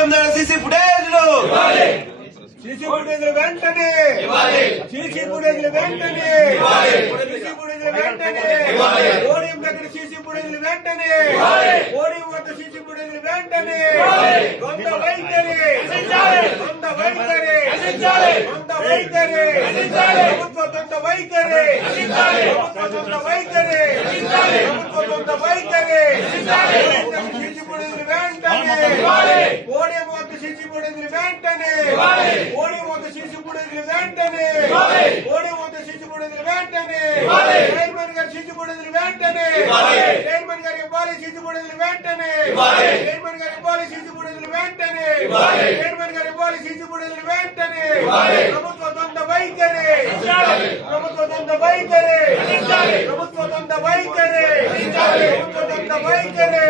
CC footage CC footage వెంటనే CC footage వెంటనే CC footage వెంటనే ఓడియం దగ్గర సీసీ ఫుటేజ్ వెంటనే ఓడియం వద్ద సీసీ ఫుటేజ్ వెంటనే దొంగ వైఖరి దొంగ వైఖరి దొంగ వైఖరి ప్రభుత్వ దొంగ వైఖరి ప్రభుత్వ దొంగ వైఖరి ప్రభుత్వ దొంగ వైఖరి సీసీ ఫుటేజ్ వెంటనే ఓడియం వద్ద సీసీ ఫుటేజ్ వెంటనే ఓడియం వద్ద సీసీ ఫుటేజ్ వెంటనే ఓడియం వద్ద సీసీ ఫుటేజ్ వెంటనే చైర్మన్ గారి సీసీ ఫుటేజ్ వెంటనే చైర్మన్ గారి ఇవ్వాలి సీసీ ఫుటేజ్ వెంటనే చైర్మన్ గారి ఇవ్వాలి సీసీ ఫుటేజ్ వెంటనే చైర్మన్ గారి ఇవ్వాలి సీసీ ఫుటేజ్ వెంటనే ప్రభుత్వ దొంగ వైఖరి ప్రభుత్వ దొంగ వైఖరి ప్రభుత్వ దొంగ వైఖరి ప్రభుత్వ దొంగ వైఖరి.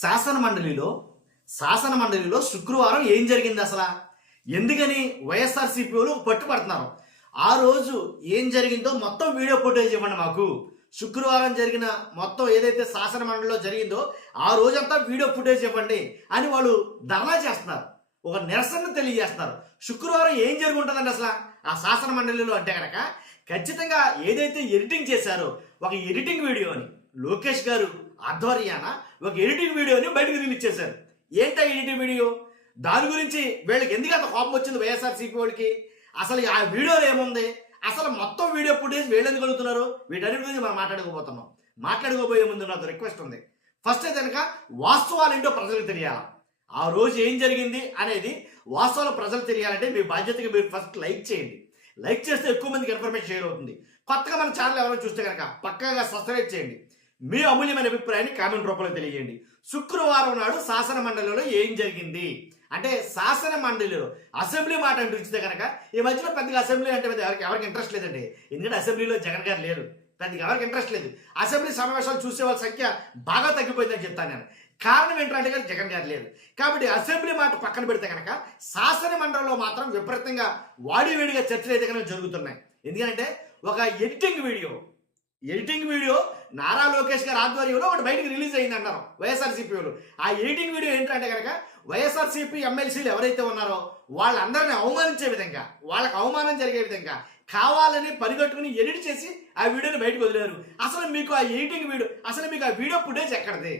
శాసన మండలిలో శుక్రవారం ఏం జరిగింది అసలు? ఎందుకని వైఎస్ఆర్సీపీ వాళ్ళు పట్టుపడుతున్నారు? ఆ రోజు ఏం జరిగిందో మొత్తం వీడియో ఫుటేజ్ ఇవ్వండి మాకు. శుక్రవారం జరిగిన మొత్తం ఏదైతే శాసన మండలిలో జరిగిందో ఆ రోజంతా వీడియో ఫుటేజ్ ఇవ్వండి అని వాళ్ళు ధర్నా చేస్తున్నారు, ఒక నిరసన తెలియజేస్తున్నారు. శుక్రవారం ఏం జరిగి ఉంటుందండి అసలు ఆ శాసన మండలిలో అంటే కనుక ఖచ్చితంగా ఏదైతే ఎడిటింగ్ చేశారో ఒక ఎడిటింగ్ వీడియోని లోకేష్ గారు ఆధ్వర్యాన ఒక ఎడిటింగ్ వీడియోని బయటకు రిలీజ్ చేశారు. ఏంటా ఎడిటింగ్ వీడియో? దాని గురించి వీళ్ళకి ఎందుకు అంత కోపం వచ్చింది వైఎస్ఆర్సీపీ వాళ్ళకి? అసలు ఆ వీడియోలో ఏముంది? అసలు మొత్తం వీడియో ఫుటేజ్ వీళ్ళు ఎందుకు అడుగుతున్నారు? వీటన్నిటి గురించి మనం మాట్లాడుకోబోతున్నాం. మాట్లాడుకోబోయే ముందు నాతో రిక్వెస్ట్ ఉంది. ఫస్ట్ అయితే కనుక వాస్తవాలు ఏంటో ప్రజలకు తెలియాలి. ఆ రోజు ఏం జరిగింది అనేది వాస్తవాలు ప్రజలు తెలియాలంటే మీ బాధ్యతగా మీరు ఫస్ట్ లైక్ చేయండి. లైక్ చేస్తే ఎక్కువ మందికి ఇన్ఫర్మేషన్ షేర్ అవుతుంది. కొత్తగా మన ఛానల్ ఎవరైనా చూస్తే కనుక పక్కాగా సబ్స్క్రైబ్ చేయండి. మీ అమూల్యమైన అభిప్రాయాన్ని కామెంట్ రూపంలో తెలియజేయండి. శుక్రవారం నాడు శాసన మండలిలో ఏం జరిగింది అంటే, శాసన మండలిలో అసెంబ్లీ మాట అంటే చూస్తే కనుక ఈ మధ్యలో పెద్దగా అసెంబ్లీ అంటే ఎవరికి ఇంట్రెస్ట్ లేదండి. ఎందుకంటే అసెంబ్లీలో జగన్ గారు లేరు, పెద్దగా ఎవరికి ఇంట్రెస్ట్ లేదు. అసెంబ్లీ సమావేశాలు చూసే వాళ్ళ సంఖ్య బాగా తగ్గిపోయిందని చెప్తాను నేను. కారణం ఏంటంటే జగన్ గారు లేరు కాబట్టి అసెంబ్లీ మాట పక్కన పెడితే కనుక శాసన మండలిలో మాత్రం విపరీతంగా వాడివేడిగా చర్చలు అయితే కనుక జరుగుతున్నాయి. ఎందుకంటే ఒక ఎడిటింగ్ వీడియో నారా లోకేష్ గారి ఆధ్వర్యంలో ఒకటి బయటకు రిలీజ్ అయింది అన్నారు వైఎస్ఆర్సీపీ వాళ్ళు. ఆ ఎడిటింగ్ వీడియో ఏంటంటే కనుక వైఎస్ఆర్సీపీ ఎమ్మెల్సీలు ఎవరైతే ఉన్నారో వాళ్ళందరినీ అవమానించే విధంగా, వాళ్ళకి అవమానం జరిగే విధంగా కావాలని పరిగెట్టుకుని ఎడిట్ చేసి ఆ వీడియోని బయటకు వదిలేరు. అసలు మీకు ఆ ఎడిటింగ్ వీడియో, అసలు మీకు ఆ వీడియో ఫుటేజ్ ఎక్కడది?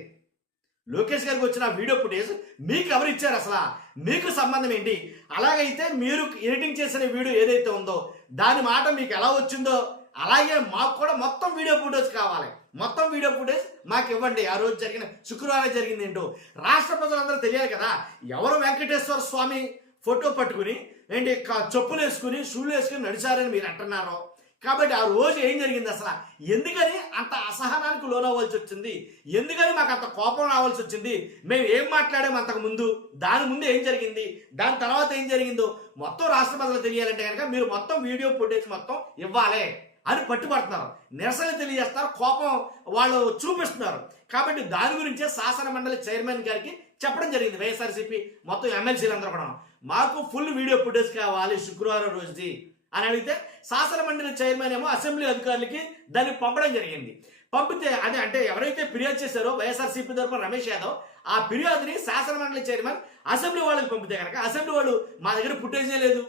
లోకేష్ గారికి వచ్చిన వీడియో ఫుటేజ్ మీకు ఎవరు ఇచ్చారు? అసలు మీకు సంబంధం ఏంటి? అలాగైతే మీరు ఎడిటింగ్ చేసిన వీడియో ఏదైతే ఉందో దాని మాట మీకు ఎలా వచ్చిందో అలాగే మాకు కూడా మొత్తం వీడియో ఫుటేజ్ కావాలి. మొత్తం వీడియో ఫుటేజ్ మాకు ఇవ్వండి. ఆ రోజు జరిగిన శుక్రవారం జరిగింది ఏంటో రాష్ట్ర ప్రజలందరూ తెలియాలి కదా. ఎవరు వెంకటేశ్వర స్వామి ఫోటో పట్టుకుని ఏంటి చెప్పులు వేసుకుని షూలు వేసుకుని నడిచారని మీరు అంటున్నారో. కాబట్టి ఆ రోజు ఏం జరిగింది అసలు? ఎందుకని అంత అసహనానికి లోనవ్వాల్సి వచ్చింది? ఎందుకని మాకు అంత కోపం రావాల్సి వచ్చింది? మేము ఏం మాట్లాడాము అంతకు ముందు, దాని ముందు ఏం జరిగింది, దాని తర్వాత ఏం జరిగిందో మొత్తం రాష్ట్ర ప్రజలు తెలియాలంటే కనుక మీరు మొత్తం వీడియో ఫుటేజ్ మొత్తం ఇవ్వాలి అని పట్టుబడుతున్నారు, నిరసన తెలియజేస్తారు, కోపం వాళ్ళు చూపిస్తున్నారు. కాబట్టి దాని గురించే శాసన మండలి చైర్మన్ గారికి చెప్పడం జరిగింది వైఎస్ఆర్సీపీ మొత్తం ఎమ్మెల్సీలు అందరూ కూడా మాకు ఫుల్ వీడియో ఫుటేజ్ కావాలి శుక్రవారం రోజుది అని అడిగితే శాసన మండలి చైర్మన్ ఏమో అసెంబ్లీ అధికారులకి దాన్ని పంపడం జరిగింది. పంపితే అదే అంటే ఎవరైతే ఫిర్యాదు చేశారో వైఎస్ఆర్సీపీ తరఫున రమేష్ యాదవ్ ఆ ఫిర్యాదుని శాసన మండలి చైర్మన్ అసెంబ్లీ వాళ్ళకి పంపితే కనుక అసెంబ్లీ వాళ్ళు మా దగ్గర ఫుటేజే లేదు,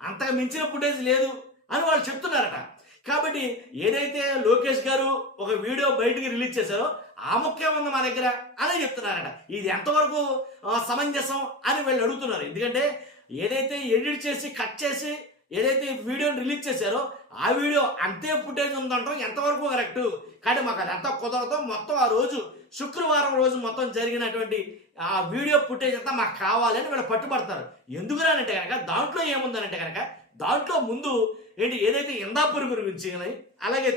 అంతకు మించిన ఫుటేజ్ లేదు అని వాళ్ళు చెప్తున్నారట. కాబట్టి ఏదైతే లోకేష్ గారు ఒక వీడియో బయటకు రిలీజ్ చేశారో ఆ ముఖ్యం ఉంది మా దగ్గర అనే చెప్తున్నారట. ఇది ఎంతవరకు సమంజసం అని వీళ్ళు అడుగుతున్నారు. ఎందుకంటే ఏదైతే ఎడిట్ చేసి కట్ చేసి ఏదైతే వీడియోని రిలీజ్ చేశారో ఆ వీడియో అంతే ఫుటేజ్ ఉందంటాం ఎంతవరకు కరెక్ట్? కానీ మాకు అది అంతా కుదరదు. మొత్తం ఆ రోజు శుక్రవారం రోజు మొత్తం జరిగినటువంటి ఆ వీడియో ఫుటేజ్ అంతా మాకు కావాలని వీళ్ళు పట్టుబడతారు. ఎందుకురానంటే కనుక దాంట్లో ఏముందనంటే కనుక దాంట్లో ముందు ఏంటి ఏదైతే ఇందాపూర్ గురించి కానీ అలాగే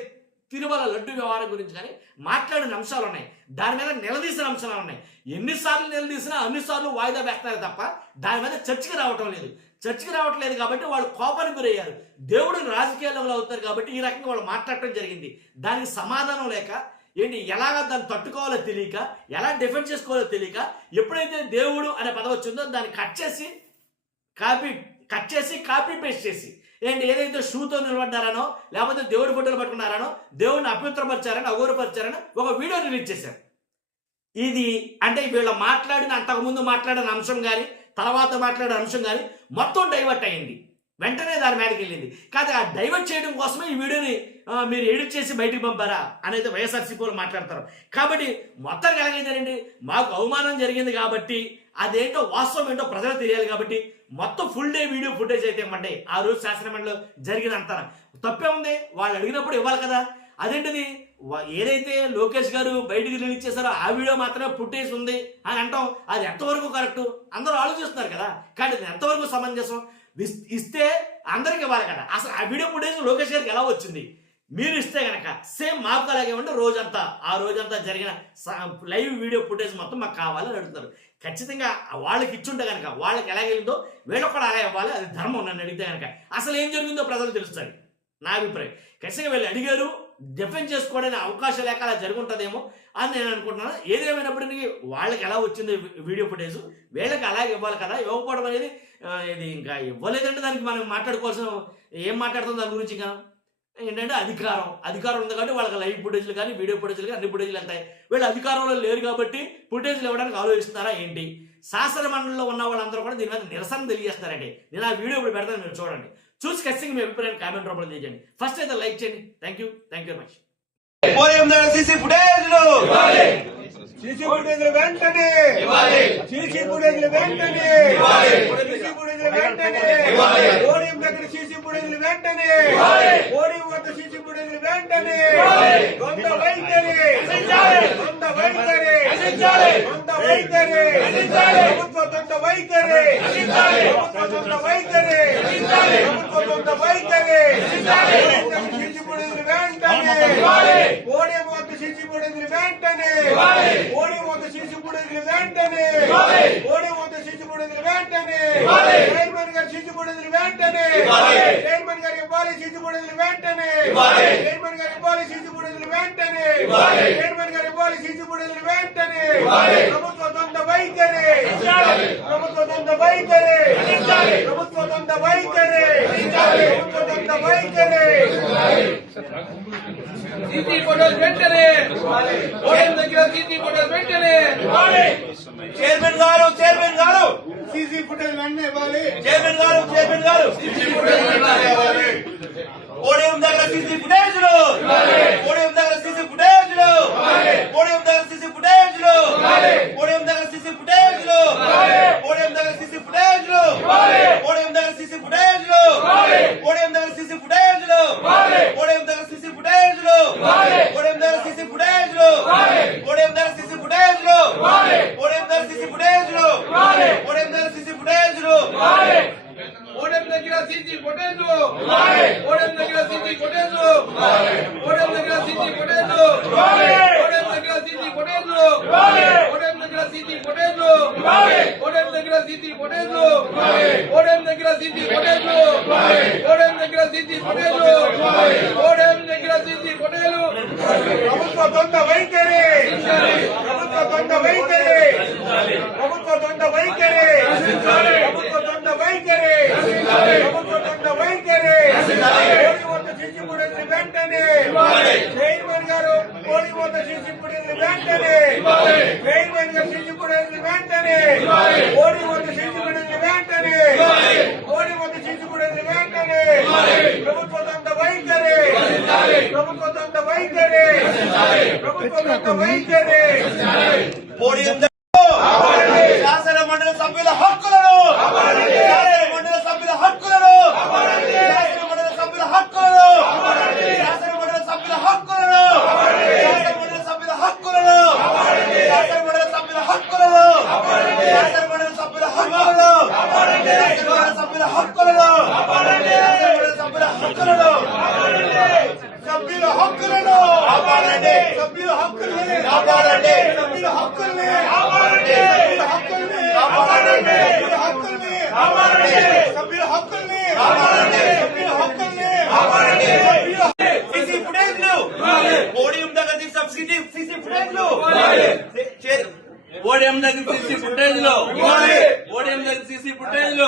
తిరుమల లడ్డు వ్యవహారం గురించి కానీ మాట్లాడిన అంశాలు ఉన్నాయి, దాని మీద నిలదీసిన అంశాలు ఉన్నాయి. ఎన్నిసార్లు నిలదీసినా అన్నిసార్లు వాయిదా వేస్తారు తప్ప దాని మీద చర్చకి రావట్లేదు కాబట్టి వాళ్ళు కోపానికి గురయ్యారు. దేవుడిని రాజకీయాల్లో అవుతారు కాబట్టి ఈ రకంగా వాళ్ళు మాట్లాడటం జరిగింది. దానికి సమాధానం లేక ఏంటి ఎలాగ దాన్ని తట్టుకోవాలో తెలియక, ఎలా డిఫెండ్ చేసుకోవాలో తెలియక ఎప్పుడైతే దేవుడు అనే పదం వచ్చిందో దాన్ని కట్ చేసి కాపీ పేస్ట్ చేసి ఏంటి ఏదైతే షూతో నిలబడ్డారనో లేకపోతే దేవుడి ఫోటోలు పట్టుకున్నారనో దేవుడిని అపవిత్రపరిచారని అగౌరవపరిచారని ఒక వీడియో రిలీజ్ చేశారు. ఇది అంటే వీళ్ళు మాట్లాడిన అంతకుముందు మాట్లాడిన అంశం కానీ తర్వాత మాట్లాడిన అంశం కానీ మొత్తం డైవర్ట్ అయింది. వెంటనే దాని మీదకి వెళ్ళింది. కాదు ఆ డైవర్ట్ చేయడం కోసమే ఈ వీడియోని మీరు ఎడిట్ చేసి బయటికి పంపారా అనేది వైఎస్ఆర్సీపీ వాళ్ళు మాట్లాడతారు. కాబట్టి మొత్తం ఎలాగైందండి, మాకు అవమానం జరిగింది కాబట్టి అదేంటో వాస్తవం ఏంటో ప్రజలకు తెలియాలి కాబట్టి మొత్తం ఫుల్ డే వీడియో ఫుటేజ్ అయితే ఇవ్వండి. ఆ రోజు శాసనమండలిలో జరిగినంత తప్పే ఉంది, వాళ్ళు అడిగినప్పుడు ఇవ్వాలి కదా. అదేంటిది ఏదైతే లోకేష్ గారు బయటికి రిలీజ్ చేశారో ఆ వీడియో మాత్రమే ఫుటేజ్ ఉంది అని అంటాం, అది ఎంతవరకు కరెక్ట్ అందరూ ఆలోచిస్తున్నారు కదా. కానీ అది ఎంతవరకు సమంజసం, ఇస్తే అందరికి ఇవ్వాలి కదా. అసలు ఆ వీడియో ఫుటేజ్ లోకేష్ గారికి ఎలా వచ్చింది మీరు ఇస్తే కనుక సేమ్ మాకు అలాగే ఉంటే ఆ రోజంతా జరిగిన లైవ్ వీడియో ఫుటేజ్ మొత్తం మాకు కావాలని అడుగుతారు. ఖచ్చితంగా వాళ్ళకి ఇచ్చుంటే కనుక వాళ్ళకి ఎలాగెళ్ళిందో వీళ్ళకి కూడా అలా ఇవ్వాలి, అది ధర్మం. నన్ను అడిగితే కనుక అసలు ఏం జరిగిందో ప్రజలు తెలుస్తుంది నా అభిప్రాయం. ఖచ్చితంగా వీళ్ళు అడిగారు, డిఫెండ్ చేసుకోవడానికి అవకాశం లేక అలా జరుగుంటుందేమో అని నేను అనుకుంటున్నాను. ఏదేమైనప్పటికీ వాళ్ళకి ఎలా వచ్చింది వీడియో ఫుటేజ్ వీళ్ళకి అలాగే ఇవ్వాలి కదా. ఇవ్వకపోవడం అనేది ఇది ఇంకా ఇవ్వలేదంటే దానికి మనం మాట్లాడుకోవాల్సిన ఏం మాట్లాడుతుంది దాని గురించి. ఇంకా ఏంటంటే అధికారం ఉంది కాబట్టి వాళ్ళకి లైవ్ ఫుటేజ్లు కానీ వీడియో ఫుటేజ్లు కానీ అన్ని ఫుటేజ్లు వెళ్తాయి. వీళ్ళు అధికారంలో లేరు కాబట్టి ఫుటేజ్లు ఇవ్వడానికి ఆలోచిస్తున్నారా ఏంటి? శాసన మండలిలో ఉన్న వాళ్ళందరూ కూడా దీని మీద నిరసన తెలియజేస్తారండి. నేను ఆ వీడియో ఇప్పుడు పెడతాను, మీరు చూడండి. చూసి ఖచ్చితంగా మీ అభిప్రాయాన్ని కామెంట్ రూపంలో తెలియజేయండి. ఫస్ట్ అయితే లైక్ చేయండి. Thank you very much. CC ఫుటేజ్లు వెంటనే సీసీ ఫుటేజ్లు వెంటనే సీసీ ఫుటేజ్లు వెంటనే ఓడిఎం దగ్గర సీసీ ఫుటేజ్లు వెంటనే ఓడిఎం వద్ద సీసీ ఫుటేజ్లు వెంటనే దొంగ వైఖరి దొంగ వైఖరి దొంగ వైఖరి ప్రభుత్వ దొంగ వైఖరి ప్రభుత్వ దొంగ వైఖరి ప్రభుత్వ దొంగ వైఖరి సీసీ ఫుటేజ్లు వెంటనే ఓడిఎం వద్ద సీసీ ఫుటేజ్లు వెంటనే ఓడిఎం వద్ద సీసీ ఫుటేజ్లు వెంటనే ఓడిఎం వద్ద సీసీ ఫుటేజ్లు వెంటనే చైర్మన్ గారి సీసీ ఫుటేజ్లు వెంటనే చైర్మన్ గారి ఇవ్వాలి సీసీ ఫుటేజ్లు వెంటనే చైర్మన్ గారి ఇవ్వాలి సీసీ ఫుటేజ్లు వెంటనే చైర్మన్ గారి ఇవ్వాలి సీసీ ఫుటేజ్లు వెంటనే ప్రభుత్వ దొంగ వైఖరి ప్రభుత్వ దొంగ వైఖరి ప్రభుత్వ దొంగ వైఖరి ప్రభుత్వ దొంగ వైఖరి సీసీ ఫోటోలు వెంటనే ఓడిఎం దగ్గర సీసీ ఫోటోలు వెంటనే చైర్మన్ గారు సీసీ ఫుటేజ్ వెంటనే ఇవ్వాలి. చైర్మన్ గారు సీసీ ఫుటేజ్ వెంటనే ఇవ్వాలి. ఓడిఎం దగ్గర సీసీ ఫుటేజ్లు ఓడిఎం దగ్గర సీసీ ఫుటేజ్లు ఓడిఎం దగ్గర సీసీ ఫుటేజ్లు ఓడిఎం దగ్గర సీసీ ఫుటేజ్లు ఓడిఎం దగ్గర సీసీ ఫుటేజ్లు ఓడిఎం దగ్గర సీసీ ఫుటేజ్లు ఓడిఎం దగ్గర సీసీ ఫుటేజ్లు ఓడిఎం దగ్గర సీసీ ఫుటేజ్లు ఓడిఎం దగ్గర సీసీ ఫుటేజ్లు ఓడిఎం దగ్గర సీసీ ఫుటేజ్లు ఓడిఎం దగ్గర సీసీ ఫుటేజ్లు ఓడిఎం దగ్గర సీసీ ఫుటేజ్లు ఓడిఎం దగ్గర సీసీ ఫోటోలు ఓడిఎం దగ్గర సీసీ ఫోటోలు ఓడిఎం దగ్గర సీసీ ఫోటోలు ఓడిఎం దగ్గర సీసీ ఫోటోలు ఓడిఎం దగ్గర సీసీ ఫోటోలు ఓడిఎం దగ్గర సీసీ ఫోటోలు ఓడిఎం దగ్గర సీసీ ఫోటోలు ఓడిఎం దగ్గర సీసీ ఫోటోలు ఓడిఎం దగ్గర సీసీ ఫోటోలు ప్రభుత్వ దొంగ వైఖరి ప్రభుత్వ దొంగ వైఖరి ప్రభుత్వ దొంగ వైఖరి ప్రభుత్వ దొంగ వైఖరి ప్రభుత్వ దొంగ వైఖరి ఓడి వద్ద సీసీ ఫుటేజ్లు వెంటనే చైర్మన్ గారు ఓడి వద్ద సీసీ ఫుటేజ్లు వెంటనే చైర్మన్ గారు సీసీ ఫుటేజ్లు వెంటనే ఓడి వద్ద సీసీ ఫుటేజ్లు వెంటనే ఓడి వద్ద సీసీ ఫుటేజ్లు వెంటనే ప్రభుత్వ దొంగ వైఖరి ప్రభుత్వ దొంగ వైఖరి ప్రభుత్వ దొంగ వైఖరి ఓడిఎం శాసన మండలి సభ్యుల హక్కులను శాసన మండలి సభ్యుల హక్కులను శాసన మండలి సభ్యుల హక్కులను శాసన మండలి సభ్యుల హక్కులను శాసన మండలి సభ్యుల హక్కులను శాసన మండలి సభ్యుల హక్కులను శాసన మండలి సభ్యుల హక్కులను శాసన మండలి సభ్యుల హక్కులను సభ్యుల హక్కులను సభ్యుల హక్కులను సభ్యుల హక్కుల్ని కాపాడండి సభ్యుల హక్కుల్ని కాపాడండి సభ్యుల హక్కుల్ని కాపాడండి సభ్యుల హక్కుల్ని కాపాడండి సభ్యుల హక్కుల్ని కాపాడండి సభ్యుల సీసీ ఫుటేజ్లు ఓడిఎం దగ్గర సబ్సిడీ సీసీ ఫుటేజ్లు ఓడిఎం దగ్గర సీసీ ఫుటేజ్లు ఓడిఎం దగ్గర సీసీ ఫుటేజ్లు